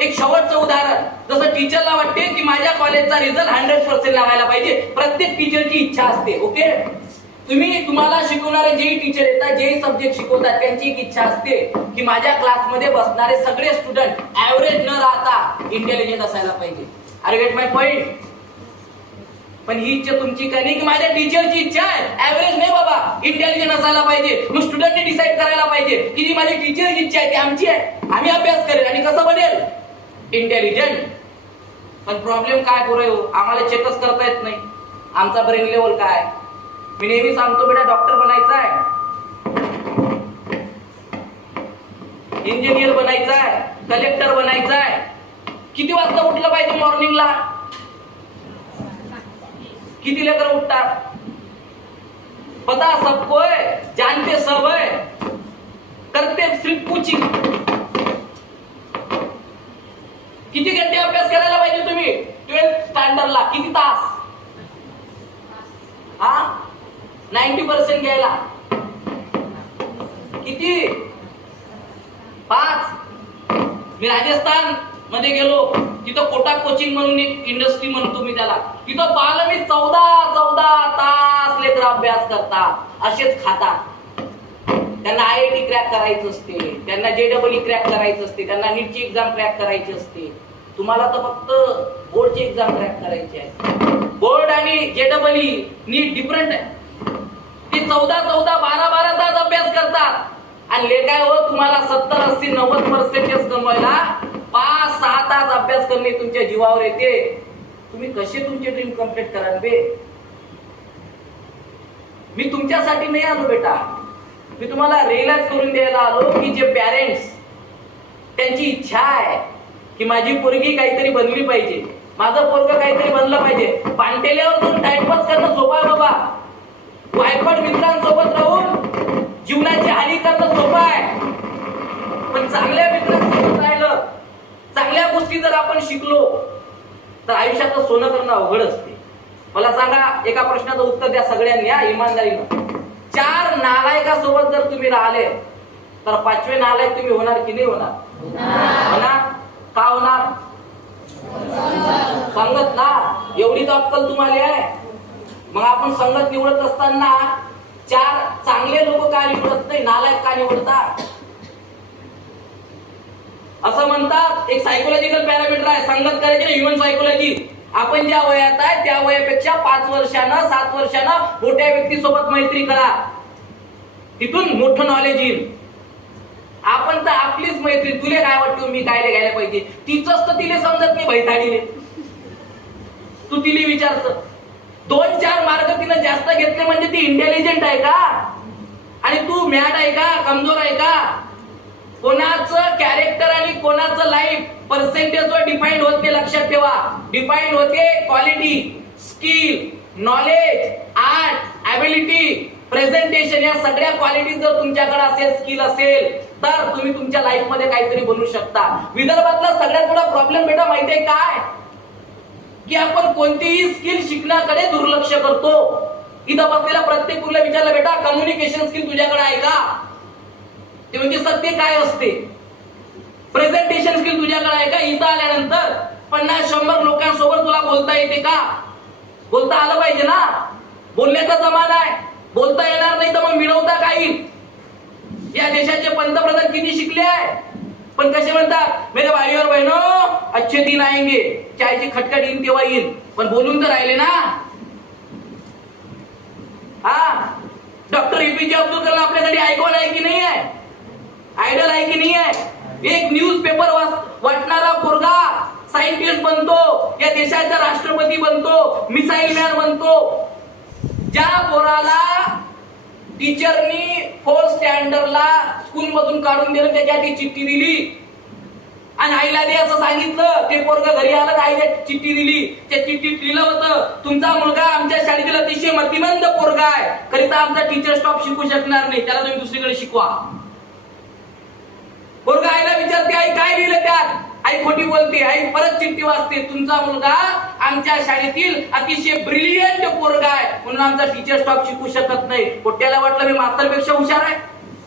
एक शेवटचं उदाहरण, जसं टीचरला वाटते की माझ्या कॉलेजचा रिझल्ट 100% लागायला पाहिजे, प्रत्येक टीचरची इच्छा असते. ओके, तुम्हाला शिकवणारे जे टीचर येतात, जे सब्जेक्ट शिकवतात, त्यांची एक इच्छा असते की माझ्या क्लासमध्ये बसणारे सगळे स्टुडंट ऍव्हरेज न राहता इंटेलिजंट असायला पाहिजे. Are get my point? पण ही इच्छा तुमची का नाही की माझ्या टीचरची इच्छा आहे ऍव्हरेज नाही बाबा, इंटेलिजंट असायला पाहिजे. मग स्टुडंटने डिसाईड करायला पाहिजे की जी माझी टीचरची इच्छा आहे ती आमची आहे, आम्ही अभ्यास करेल आणि कसं बनेल इंटेलिजंट. पण प्रॉब्लेम काय पोरं हो, आम्हाला चेकच करता येत नाही आमचा ब्रेन लेवल काय. मी नेहमी सांगतो बेटा, डॉक्टर बनायचं आहे, इंजिनियर बनायचं आहे, कलेक्टर बनायचं आहे, किती वाजता उठलं पाहिजे मॉर्निंगला? किती लेकर उठतात पता सबको है, जानते सब है, करते सिर्फ कुछ. किती घंटे अभ्यास करायला पाहिजे तुम्ही 12th स्टँडर्डला? किती तास? 90% घ्यायला किती? 5. मी राजस्थान मध्ये गेलो, तिथं कोटक कोचिंग म्हणून एक इंडस्ट्री म्हणतो मी त्याला, तिथं पाहिलं मी 14 तास लेकर अभ्यास करतात, असेच खातात. त्यांना IIT क्रॅक करायचं असते, त्यांना JEE क्रॅक करायचं असते, त्यांना नीटची एक्झाम क्रॅक करायची असते. तुम्हाला तर फक्त बोर्डची एक्झाम क्रॅक करायची आहे. बोर्ड आणि JEE नीट डिफरंट आहे. ते 12 तास अभ्यास करतात आणि लेखाय हो तुम्हाला 70, 80, 90% कमवायला 5-6 तास अभ्यास करणे तुमच्या जीवावर येते. तुम्ही कसे तुमचे ड्रीम कम्प्लीट कराल बे? मी तुमच्यासाठी नाही आलो बेटा, मी तुम्हाला रिअलाइज करून द्यायला आलो की जे पॅरेंट्स त्यांची इच्छा आहे की माझी पोरगी काहीतरी बनली पाहिजे, माझं पोरग काहीतरी बनलं पाहिजे. पांटेल्यावर जाऊन टाइमपास करणं सोपं आहे बाबा, वायपट मित्रांसोबत राहून जीवनाची हानी करणं सोपं आहे. पण चांगल्या मित्रांसोबत राहिलं, चांगल्या गोष्टी जर आपण शिकलो तर आयुष्याचं सोनं करणं अवघड असते. मला सांगा, एका प्रश्नाचं उत्तर द्या सगळ्यांनी इमानदारीनं. 4 नालायकासोबत जर तुम्ही राहिले तर 5वे नालायक तुम्ही होणार की नाही होणार? होणार. का होणार? संगत ना, एवढी तर अक्कल तुम्हाला आहे. मग आपण संगत निवडत असताना 4 चांगले लोक का निवडत नाही, नालायक का निवडतात? असं म्हणतात, एक सायकोलॉजिकल पॅरामीटर आहे संगत करायची ना, ह्युमन सायकोलॉजी. आपण ज्या वयात आहे त्या वयापेक्षा 5 वर्षानं 7 वर्षानं मोठ्या व्यक्तीसोबत मैत्री करा, तिथून मोठं नॉलेज येईल. आपण तर आपलीच मैत्री, तुले काय वाटतं मी काय घ्यायला पाहिजे, तिचंच तर तिले समजत नाही भैताडीने. तू तिला विचारत 2-4 मार्क तिनं जास्त घेतले म्हणजे ती इंटेलिजंट आहे का? आणि तू मॅट आहे का, कमजोर आहे का? कोणाचं कॅरेक्टर आणि कोणाचं लाईफ पर्सेंटेजवर डिफाईन होत नाही, लक्षात ठेवा. डिफाईन होते quality, skill, knowledge, art, ability, presentation. या सगळ्या क्वालिटी जर तुमच्याकडे असेल, स्किल असेल, तर तुम्ही तुमच्या लाईफ मध्ये काहीतरी बनवू शकता. विदर्भातला सगळ्यात मोठा प्रॉब्लेम बेटा माहितीये काय? की आपण कोणतीही स्किल शिकण्याकडे दुर्लक्ष करतो. इथं बसलेल्या प्रत्येक मुलीला विचारलं, बेटा कम्युनिकेशन स्किल तुझ्याकडे आहे का? ते म्हणजे सत्य काय असते. प्रेझेंटेशन स्किल तुझ्याकडे आहे का? इथं आल्यानंतर 50-100 लोकांसोबत तुला बोलता येते का? बोलता आलं पाहिजे ना. बोलण्याचा जमाना आहे, बोलता येणार नाही तर मग मिळवता काय? या देशाचे पंतप्रधान किती शिकले आहे, पण कसे म्हणतात, मेरे भाई और बहनों अच्छे दिन आएंगे, चायची खटखट येईल तेव्हा येईल, पण बोलून तर राहिले ना. डॉक्टर APJ अब्दुल कलाम आपल्यासाठी आयकॉन आहे की नाही आहे? आयडल आहे की नाही आहे? एक न्यूज पेपर वाटणारा पोरगा सायंटिस्ट बनतो, या देशाचा राष्ट्रपती बनतो, मिसाईल मॅन बनतो. ज्या पोराला टीचरनी 4th स्टँडर्डला स्कूल मधून काढून दिलं, त्याच्यासाठी चिठ्ठी दिली आणि आईला दे असं सांगितलं, ते पोरग घरी आलं, आईला चिठ्ठी दिली. त्या चिठ्ठीत लिहिलं होतं, तुमचा मुलगा आमच्या शाळेतील अतिशय मतिमंद पोरगा आहे, करिता आमचा टीचर स्टॉप शिकू शकणार नाही, त्याला तुम्ही दुसरीकडे शिकवा. पोरगा आईला विचारते, आई काय लिहिलं त्यात? आई खोटी बोलते. आई परत चिठ्ठी वाचते, तुमचा मुलगा आमच्या शाळेतील अतिशय ब्रिलियंट पोरगा आहे, म्हणून आमचा टीचर स्टॉप शिकू शकत नाही. पोट्याला वाटलं मी मास्तरपेक्षा हुशार आहे,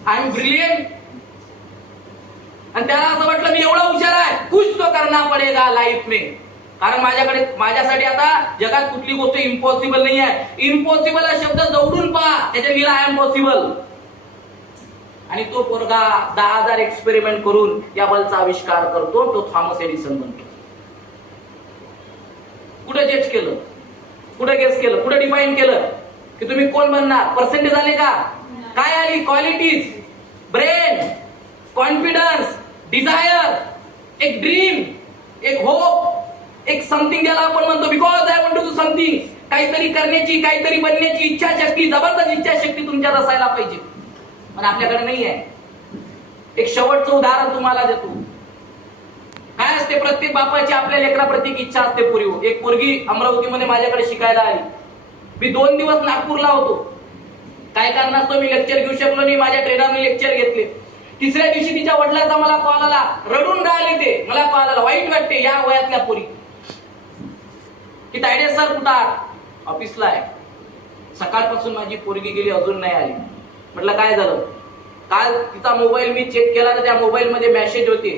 आय एम ब्रिलियंट, आणि त्याला असं वाटलं मी एवढा हुशार आहे, कुछ तो करना करना पडेगा लाईफ में. कारण माझ्यासाठी आता जगात कुठली गोष्ट इम्पॉसिबल नाही आहे. इम्पॉसिबल हा शब्द जवळून पहा, त्याच्या लिहिला आय एम पॉसिबल. आणि तो पोरगा 10,000 एक्सपेरिमेंट करून या बल्बचा आविष्कार करतो. तो थॉमस एडिसन बनतो. कुठे जज केलं, कुठे गेस केलं, कुठे डिफाईन केलं की तुम्ही कोण बनणार? पर्सेंटेज आले का? काय आली? क्वालिटीज, ब्रेन, कॉन्फिडन्स, डिझायर, एक ड्रीम, एक होप, एक समथिंग ज्याला आपण म्हणतो because I want to do something. काहीतरी करण्याची, काहीतरी बनण्याची इच्छाशक्ती, जबरदस्त इच्छाशक्ती तुमच्यात असायला पाहिजे. पण आपल्याकडे नाही आहे. एक शेवटचं उदाहरण तुम्हाला देतो. काय असते प्रत्येक बापाची आपल्या लेकराप्रती इच्छा असते पुरी. एक पोरगी अमरावतीमध्ये माझ्याकडे शिकायला आली. मी 2 दिवस नागपूरला होतो. काय कारणास्तव मी लेक्चर घेऊ शकलो नाही. माझ्या ट्रेनरने लेक्चर घेतले. तिसऱ्या दिवशी तिच्या वडिलांचा मला कॉल आला. रडून राहिले ते. मला कॉल आला, वाईट वाटते या वयातल्या पोरी की तायडे सर कुठं आहात? ऑफिसला आहे. सकाळपासून माझी पोरगी गेली, अजून नाही आली. म्हटलं काय झालं? काल तिचा मोबाईल मी चेक केला तर त्या मोबाईल मध्ये मेसेज होते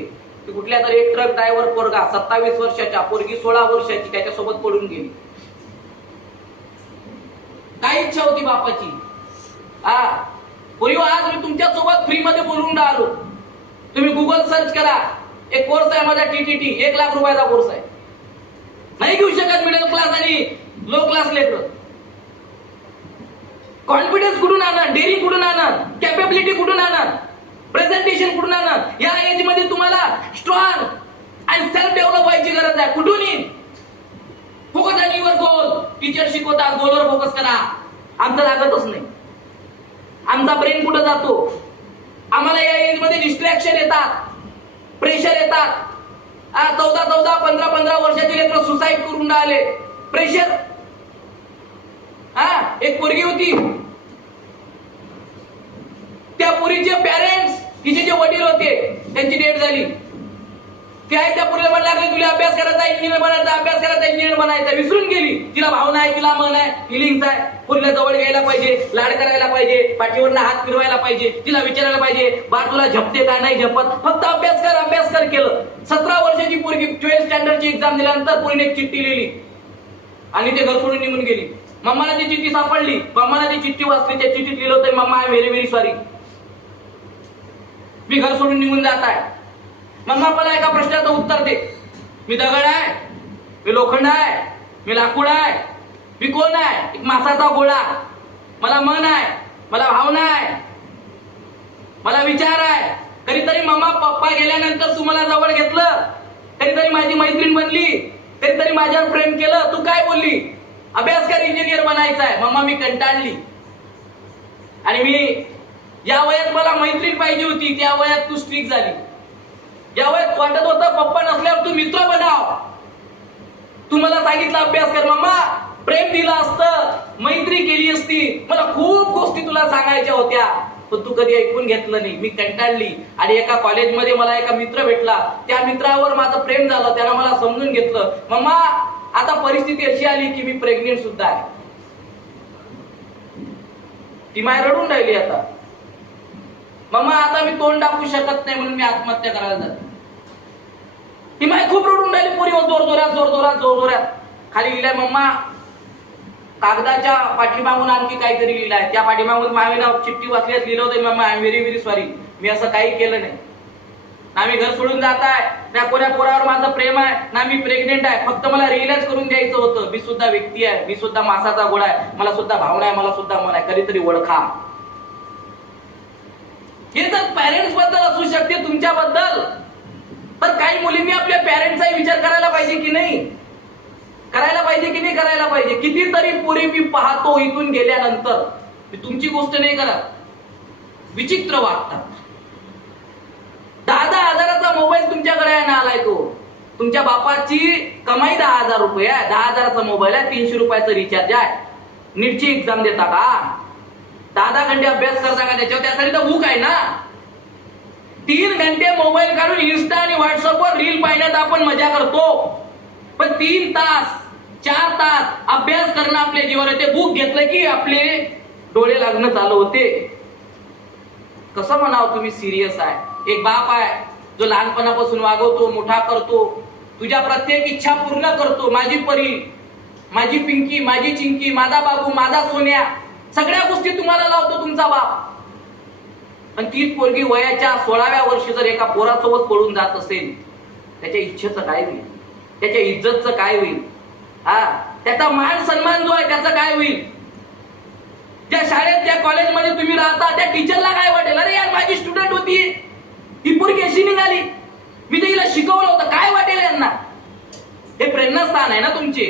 की कुठल्या तरी एक ट्रक ड्रायव्हर पोरगा 27 वर्षाच्या, पोरगी 16 वर्षाची त्याच्यासोबत पडून गेली. काय इच्छा होती बापाची? पोरी आज मी तुमच्या सोबत फ्री मध्ये बोलून राहिलो. तुम्ही गुगल सर्च करा. एक कोर्स आहे माझा TTT, 1 लाख रुपयाचा कोर्स आहे. नाही घेऊ शकत मिडल क्लास आणि लो क्लास लेकर. कॉन्फिडन्स कुठून आणणार? डेअरिंग कुठून आणणार? कॅपेबिलिटी कुठून आणणार? प्रेझेंटेशन कुठून आणणार? या एज मध्ये तुम्हाला स्ट्रॉंग आणि सेल्फ डेव्हलप व्हायची गरज आहे. कुठून येईल? Focus on your goal. Teacher शिकवतात गोलवर फोकस करा. आमचं लागतच नाही. आमचा ब्रेन कुठं जातो? आम्हाला या एज मध्ये डिस्ट्रॅक्शन येतात, प्रेशर येतात. 14, 15 वर्षाचे लेकर सुसाईड करून राहिले. प्रेशर. एक पोरगी होती, त्या पोरीचे पॅरेंट्स, तिचे जे वडील होते त्यांची डेथ झाली. त्या पोरीला म्हणायला लागले तुला अभ्यास करायचा, इंजिनियर बनायचा, अभ्यास करायचा, इंजिनियर बनायचा. विसरून गेली. तिला भावना आहे, तिला मन आहे, फिलिंग्स आहे. पोरीला जवळ घ्यायला पाहिजे, लाड करायला पाहिजे, पाठीवरनं हात फिरवायला पाहिजे, तिला विचारायला पाहिजे बा तुला झपते का नाही झपत, फक्त अभ्यास कर अभ्यास कर केलं. 17 वर्षाची पोरगी 12th स्टँडर्डची एक्झाम दिल्यानंतर पोरीने एक चिठ्ठी लिहिली आणि ते घर सोडून निघून गेली. मम्माला ती चिठ्ठी सापडली. मम्माला ती चिठ्ठी वाचली. त्या चिठ्ठीत लिहिलं होतं मम्मा आय व्हेरी व्हेरी सॉरी, मी घर सोडून निघून जात आहे. मम्मा मला एका प्रश्नाचं उत्तर दे. मी दगड आहे, मी लोखंड आहे, मी लाकूड आहे, मी कोण आहे? एक मासाचा गोळा. मला मन आहे, मला भावना आहे, मला विचार आहे. कधीतरी मम्मा पप्पा गेल्यानंतर तू मला जवळ घेतलं, कधीतरी माझी मैत्रीण बनली, कधीतरी माझ्यावर प्रेम केलं. तू काय बोलली? अभ्यास कर, इंजिनियर बनायचं आहे. मम्मा मी कंटाळली. आणि मी ज्या वयात मला मैत्रीण पाहिजे होती त्या वयात तू स्ट्रिक्ट झाली. ज्या वयात वाटत होतं पप्पा नसल्यावर तू मित्र बनाव, तू मला सांगितलं अभ्यास कर. मम्मा प्रेम दिलं असतं, मैत्री केली असती, मला खूप गोष्टी तुला सांगायच्या होत्या, पण तू कधी ऐकून घेतलं नाही. मी कंटाळली. आणि एका कॉलेजमध्ये मला एका मित्र भेटला. त्या मित्रावर माझं प्रेम झालं. त्याला मला समजून घेतलं. मम्मा आता परिस्थिती अशी आली की मी प्रेग्नेंट सुद्धा आहे. ती माय रडून राहिली आता. मम्मा आता मी तोंड टाकू शकत नाही म्हणून मी आत्महत्या करायला जाते. ती माय खूप रडून राहिली. पोरी जोरजोरात खाली लिहिलंय मम्मा कागदाच्या पाठीमागून आणखी काहीतरी लिहिलंय. त्या पाठीमागून मावेनं चिठ्ठी वाचल्यात लिहिलं होतं मम्मा I am very very sorry, मी असं काही केलं नाही. ना मी घर सोडून जात आहे, ना कोण्या पोरावर माझं प्रेम आहे, ना मी प्रेग्नेंट आहे. फक्त मला रिअलाइज करून द्यायचं होतं मी सुद्धा व्यक्ती आहे, मी सुद्धा मासाचा गोळा आहे, मला सुद्धा भावना आहे, मला सुद्धा मन आहे. कधीतरी ओळखा. हे तर पॅरेंट्स बद्दल असू शकते तुमच्याबद्दल, तर काही मुलींनी आपल्या पॅरेंट्सचाही विचार करायला पाहिजे की नाही? करायला पाहिजे की नाही करायला पाहिजे? कितीतरी पोरी मी पाहतो इथून गेल्यानंतर, मी तुमची गोष्ट नाही करत, विचित्र वागतात. 10,000 हजाराचा मोबाईल तुमच्याकडे आहे ना आलाय तो. तुमच्या बापाची कमाई 10,000 रुपये आहे. 10,000चा मोबाईल आहे, 300 रुपयाचं रिचार्ज आहे. नीटची एक्झाम देता का? 10 घंटे अभ्यास करता का त्याच्यावर? त्यासाठी तर बुक आहे ना. 3 घंटे मोबाईल काढून इन्स्टा आणि व्हॉट्सअपवर रील पाहण्यात आपण मजा करतो, पण 3 तास 4 तास अभ्यास करणं आपल्या जीवावर येते. बुक घेतलं की आपले डोळे लागणं चालू होते. कसं म्हणावं तुम्ही सिरियस आहे? एक बाप आहे जो लहानपणापासून वागवतो, मोठा करतो, तुझ्या प्रत्येक इच्छा पूर्ण करतो. माझी परी, माझी पिंकी, माझी चिंकी, माझा बाबू, माझा सोन्या, सगळ्या गोष्टी तुम्हाला लावतो तुमचा बाप. आणि तीच पोरगी वयाच्या 16व्या वर्षी जर एका पोरासोबत पळून जात असेल, त्याच्या इच्छेचं काय होईल? त्याच्या इज्जतचं काय होईल? त्याचा मान सन्मान जो आहे त्याचं काय होईल? त्या शाळेत, त्या कॉलेजमध्ये तुम्ही राहता, त्या टीचरला काय वाटेल? अरे यार, माझी स्टुडंट होती, ही पोरगी अशी निघाली, मी तर हिला शिकवलं होतं, काय वाटेल यांना? हे प्रेरणास्थान आहे ना तुमचे,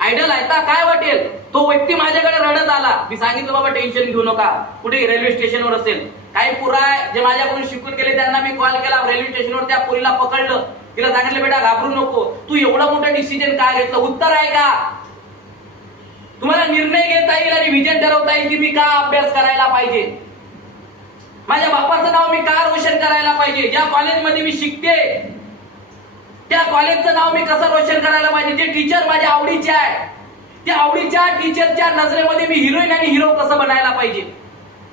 आयडल आहे का? काय वाटेल? तो व्यक्ती माझ्याकडे रडत आला, मी सांगितलं बाबा टेन्शन घेऊ नका, कुठे रेल्वे स्टेशनवर असेल, काही पुरा जे माझ्याकडून शिकून गेले त्यांना मी कॉल केला, रेल्वे स्टेशनवर त्या पोरीला पकडलं, तिला सांगितलं बेटा घाबरू नको, तू एवढा मोठा डिसिजन का घेतलं? उत्तर आहे का? तुम्हाला निर्णय घेता येईल आणि विजन ठरवता येईल की मी का अभ्यास करायला पाहिजे, माझ्या बापाचं नाव मी का रोशन करायला पाहिजे, ज्या कॉलेजमध्ये मी शिकते त्या कॉलेजचं नाव मी कसं रोशन करायला पाहिजे, जे टीचर माझ्या आवडीचे आहे त्या आवडीच्या टीचरच्या नजरेमध्ये मी हिरोईन आणि हिरो कसं बनायला पाहिजे.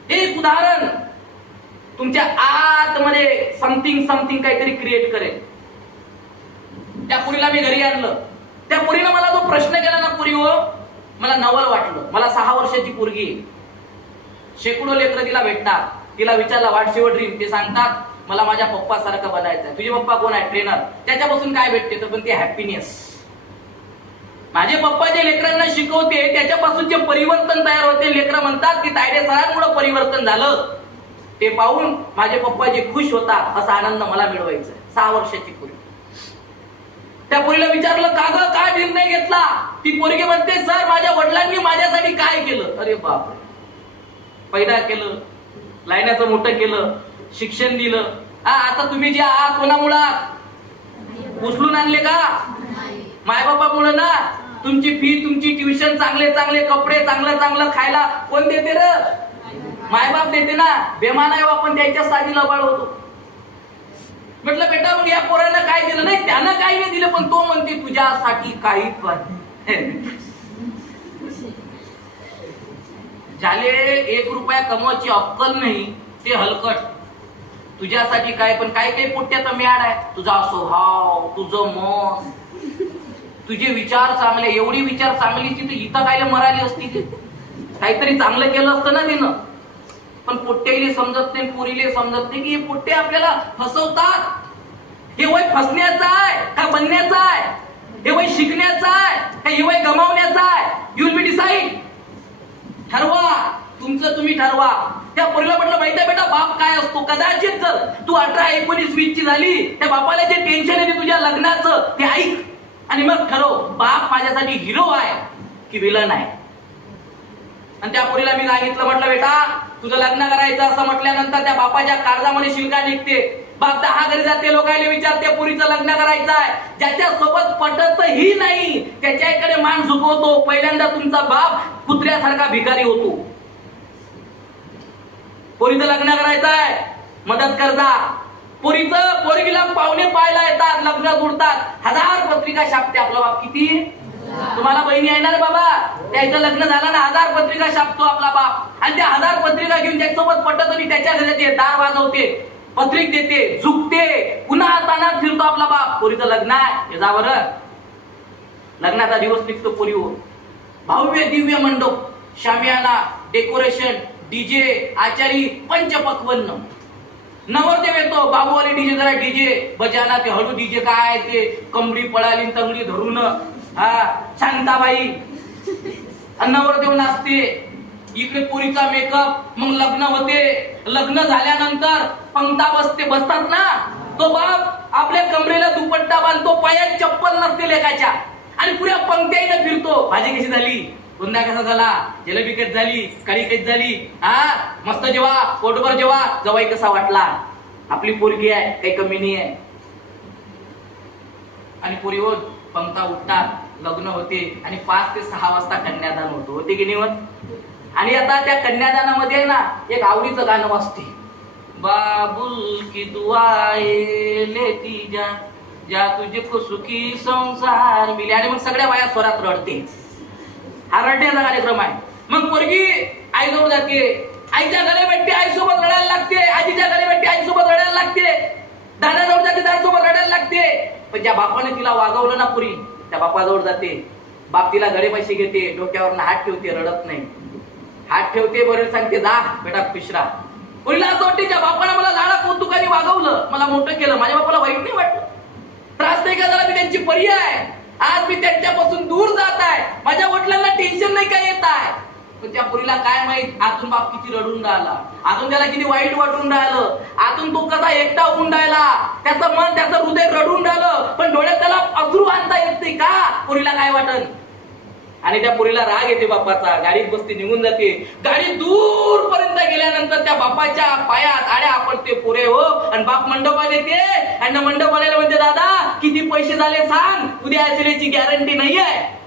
एक उदाहरण तुमच्या आतमध्ये समथिंग काहीतरी क्रिएट करेल. त्या पुरीला मी घरी आणलं, त्या पुरीला मला जो प्रश्न केला ना, पुरी हो मला नवल वाटलं, मला 6 वर्षाची पोरगी, शेकडो लेकरं तिला भेटतात, तिला विचारला व्हॉट्स युअर ड्रीम, ते सांगतात मला माझ्या पप्पा सारखं बनायचंय. तुझे पप्पा कोण आहे? ट्रेनर. त्याच्यापासून काय भेटते? तर पण ते हॅपीनेस. माझे पप्पा जे लेकरांना शिकवते त्याच्यापासून जे परिवर्तन तयार होते, लेकरं म्हणतात की तायडे सरांमुळे परिवर्तन झालं, ते पाहून माझे पप्पा जे खुश होतात असा आनंद मला मिळवायचा. 6 वर्षाची पोरगी. त्या पोरीला विचारलं का ग, काय निर्णय घेतला? ती पोरगी म्हणते सर माझ्या वडिलांनी माझ्यासाठी काय केलं. अरे बाप, पैदा केलं, लायनाचं मोठं केलं, शिक्षण दिलं. आता तुम्ही जे आहात कोणामुळे उचलून आणले का? मायबापामुळे ना. तुमची फी, तुमची ट्युशन, चांगले चांगले कपडे, चांगलं खायला कोण देते र? मायबाप देते ना. बेमान आहे आपण त्याच्या साधी लबाड होतो. म्हटलं बेटा मग या पोरानं काय दिलं? नाही त्यानं काही नाही दिलं, पण तो म्हणते तुझ्यासाठी काही पण. झाले 1 रुपया कमवायची अक्कल नाही ते हलकट. तुझ्यासाठी काय पण, काय काही पोट्याचा म्याड आहे. तुझा स्वभाव, तुझं मन, तुझे विचार चांगले, एवढी विचार चांगलीची तर इथं काय मराली असती, ती काहीतरी चांगलं केलं असतं ना तिनं. पण पोट्याला समजत नाही, पुरीले समजत नाही की हे पोट्टे आपल्याला फसवतात. हे वय फसण्याचं आहे का बनण्याचं आहे? हे वय शिकण्याचं आहे का हे वय गमावण्याचं आहे? You will be decide. ठरवा, तुमचं तुम्ही ठरवा. त्या पोरीला म्हटलं माहिती आहे बेटा बाप काय असतो? कदाचित जर तू 18, 19, 20 ची झाली, त्या बापाला जे टेन्शन येते तुझ्या लग्नाचं ते ऐक आणि मग ठरव बाप माझ्यासाठी हिरो आहे की विलन आहे. आणि त्या पोरीला मी सांगितलं, म्हटलं बेटा तुझं लग्न करायचं असं म्हटल्यानंतर त्या बापाच्या काळजामध्ये शिलका निघते. बाप 10 घरी जाते, लोकांना विचारते पोरीचं लग्न करायचं आहे, ज्याच्या सोबत पटतही नाही त्याच्याकडे मान झुकवतो. पहिल्यांदा तुमचा बाप कुत्र्यासारखा भिकारी होतो. पोरीचं लग्न करायचं आहे, मदत करता. पोरगीला पाहुणे पाहायला येतात, लग्न जुळतात, 1000 पत्रिका छापते आपला बाप. किती? तुम्हाला बहिणी आहे ना रे बाबा, त्याचं लग्न झालं ना 1000 पत्रिका छापतो आपला बाप. आणि त्या 1000 पत्रिका घेऊन त्याच्यासोबत पटत आणि त्याच्या घरी दार वाजवते, पत्रिक देते, झुकते, पुन्हा तानात फिरतो आपला बाप. पोरीचं लग्न आहे, हे जा बरं. लग्नाचा दिवस निघतो पोरीवर, भव्य दिव्य मंडप, शामियाना, डेकोरेशन, डीजे, आचारी, पंचपक्वन्न. नवरदेव येतो, बाबूवाली डीजे जरा डीजे बजाना, ते हळू डीजे काय ते कमडी पळाली तंगडी धरून, शांताबाई नवरदेव नाचते, इकडे पोरीचा मेकअप. मग लग्न होते, लग्न झाल्यानंतर पंक्ता बसतात ना, तो बाप आपल्या कमरेला दुपट्टा बांधतो, पायात चप्पल नसते लेकाच्या आणि पुऱ्या पंक्त्याने फिरतो. भाजी कशी झाली? गुंदा कसा झाला? जलेबी कशी झाली? कढी कशी झाली? मस्त जेवा, पोटभर जेवा. जवाई कसा वाटला? आपली पोरगी आहे, काही कमी नाही आहे. आणि पोरीवर पंक्ता उठतात, लग्न होते आणि 5 ते 6 वाजता कन्यादान होते की नाही होत? आणि आता त्या कन्यादानामध्ये ना एक आवडीचं गाणं वाजते, बाबुल की दुआए लेती जा, जा तुझे को सुखी संसार मिले. आणि मग सगळ्या बाया स्वरात रडते. हा रडण्याचा कार्यक्रम आहे. मग पोरगी आईजवळ जाते, आईच्या घरी भेटते, आईसोबत रडायला लागते. आजीच्या घरी भेटते, आईसोबत रडायला लागते. दादाजवळ जाते, दादासोबत रडायला लागते. पण ज्या बापाने तिला वागवलं ना पुरी, त्या बापाजवळ जाते, बाप तिला गडे पैसे घेते, डोक्यावर हात ठेवते, रडत नाही, हात ठेवते, बरोबर सांगते जा बेटा पिशरा. पुरीला असं वाटते ज्या बापाने मला लाडा कौतुकाने वागवलं, मला मोठं केलं, माझ्या बापाला वाईट नाही वाटलं, त्रास नाही का झाला, मी त्यांची पर्याय, आज मी त्यांच्यापासून दूर जात आहे, माझ्या वडिलांना टेन्शन नाही काय येत आहे. पण त्या पुरीला काय माहित अजून बाप किती रडून राहिला, अजून त्याला किती वाईट वाटून राहिलं, अजून तो कसा एकटा होऊन राहिला, त्याचं मन त्याचं हृदय रडून राहिलं, पण डोळ्यात त्याला अश्रू आणता येत नाही का. पुरीला काय वाटन, आणि त्या पुरीला राग येते बापाचा, गाडीत बसते, निघून जाते. गाडी दूर पर्यंत गेल्यानंतर त्या बापाच्या पायात आड्या पडते पुरे हो, आणि बाप मंडपात येते, आणि मंडपाला म्हणते दादा किती पैसे झाले सांग, उद्या असल्याची गॅरंटी नाहीये.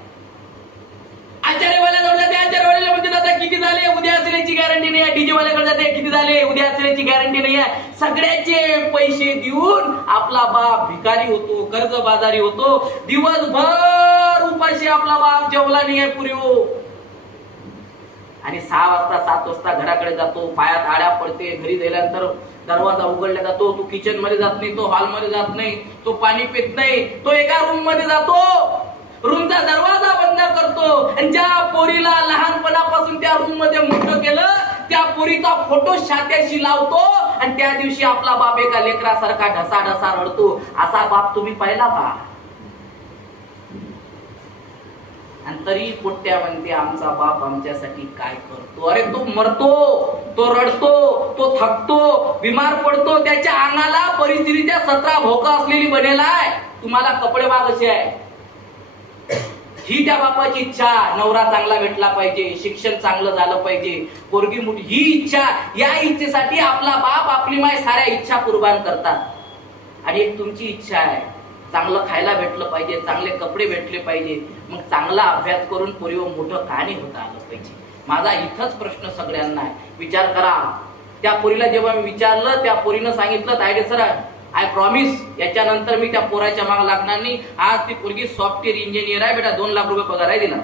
आचार्यवाल्या जवळ जाते, आचार्यवाल्याला म्हणते दादा किती झाले, उद्या असल्याची गॅरंटी नाही आहे. डीजे वाल्याकडे जाते, किती झाले, उद्या असल्याची गॅरंटी नाही आहे. सगळ्याचे पैसे देऊन आपला बाप भिकारी होतो, कर्जबाजारी होतो, दिवसभर उपाशी आपला बाप जेवला नाही आहे पुरी हो. आणि 6 वाजता 7 वाजता घराकडे जातो, पायात आड्या पडते, घरी गेल्यानंतर दरवाजा उघडला जातो, तो किचन मध्ये जात नाही, तो हॉल मध्ये जात नाही, तो पाणी पित नाही, तो एका रूम मध्ये जातो, रूमचा दरवाजा बंद करतो, आणि ज्या पोरीला लहानपणापासून त्या रूम मध्ये मोठं केलं त्या पोरीचा फोटो शात्याशी लावतो, आणि त्या दिवशी आपला बाप एका लेकरासारखा ढसा ढसा रडतो. असा बाप तुम्ही पाहिला का. आणि तरी पोट्या म्हणते आमचा बाप आमच्यासाठी काय करतो. अरे तो मरतो, तो रडतो, तो थकतो, बिमार पडतो, त्याच्या अंगाला परिस्थितीच्या 17 भोका असलेली बनेल आहे. तुम्हाला कपडे माग कसे आहे, ही त्या बापाची इच्छा, नवरा चांगला भेटला पाहिजे, शिक्षण चांगलं झालं पाहिजे, पोरगी मोठी, ही इच्छा, या इच्छेसाठी आपला बाप आपली माय साऱ्या इच्छा कुर्बान करतात. आणि एक तुमची इच्छा आहे चांगलं खायला भेटलं पाहिजे, चांगले कपडे भेटले पाहिजे, मग चांगला अभ्यास करून पोरीवर मोठं कहाणी होता आलं पाहिजे. माझा इथंच प्रश्न सगळ्यांना आहे, विचार करा. त्या पोरीला जेव्हा मी विचारलं, त्या पोरीनं सांगितलं तायडे सर आय प्रॉमिस, याच्यानंतर मी त्या पोराच्या मागे लागणार नाही. आज ती पोरगी सॉफ्टवेअर इंजिनियर आहे बेटा, 2 लाख रुपये पगार आहे दिला.